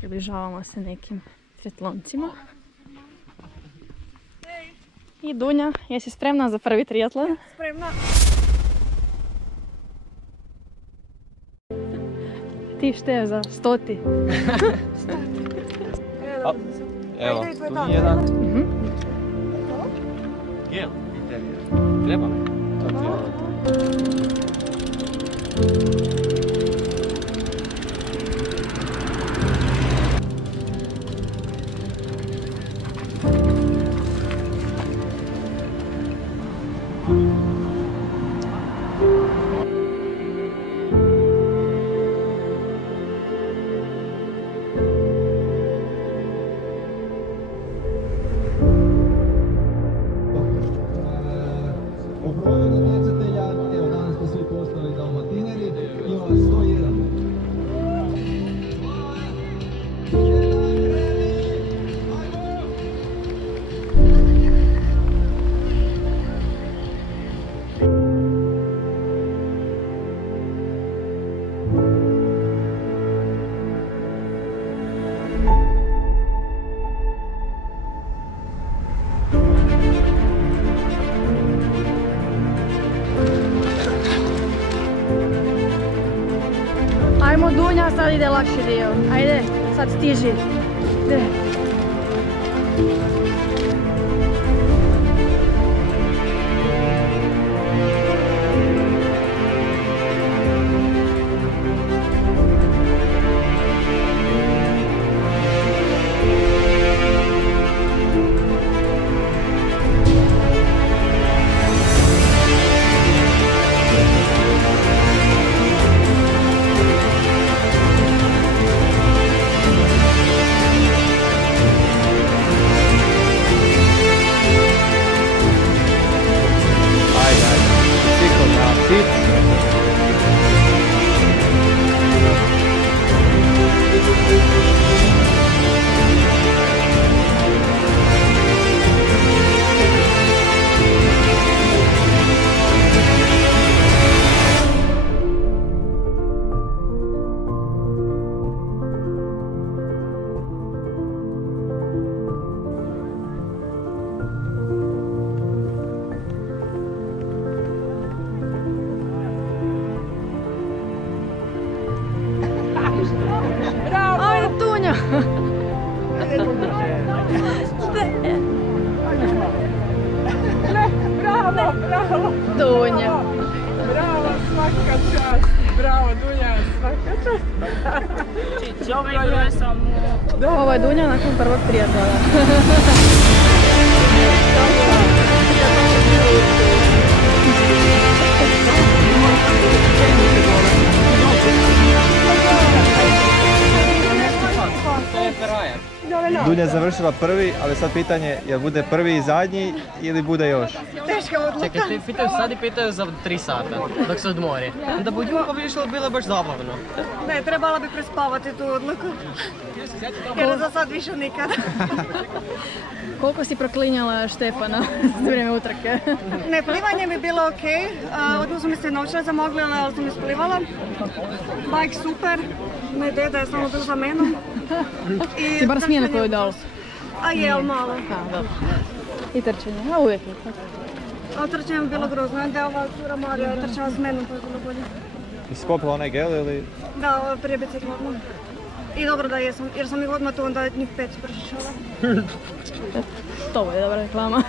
Približavamo se nekim triatloncima. I Dunja, jesi spremna za prvi triatlon? Spremna. Ti šteo za 100. Evo, tu je jedan. Gel, treba mi. Ajmo Dunja, sad ide lakši dio. Ajde, sad stiži. Ajde Dunja! Bravo, bravo! Dunja! Bravo, svaka čast! Bravo, Dunja, svaka čast! Ovo je Dunja nakon prvog triatlona. Dunja je završila prvi, ali sad pitanje je bude prvi i zadnji ili bude još? Teška odluka. Čekaj, sad i pitaju za 3 sata, dok se odmori. Da bi ovo bi išlo, bilo baš zabavno. Ne, trebala bi prespavati tu odluku. Jer za sad više nikada. Koliko si proklinjala Štefana za vrijeme utrke? Ne, plivanje mi je bilo okej. Odmah su mi se novčane zamogle, ali sam isplivala. Bajk super. Ne, deda je samo tu za menom. Ti bar smijena koju dao? A jel, malo. Dobro. I trčanje, a uvijek je tako. A trčanje mi je bilo grozno, da je ova cura Marija trčala s menom, pa je bilo bolje. Jesi popila onaj gel ili? Da, prije biciklom. I dobro da jesam, jer sam ih odmah tu onda njih 5 spršišala. To je dobra reklama.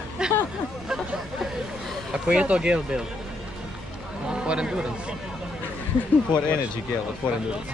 A koji je to gel bil? For endurance. For energy gel, for endurance.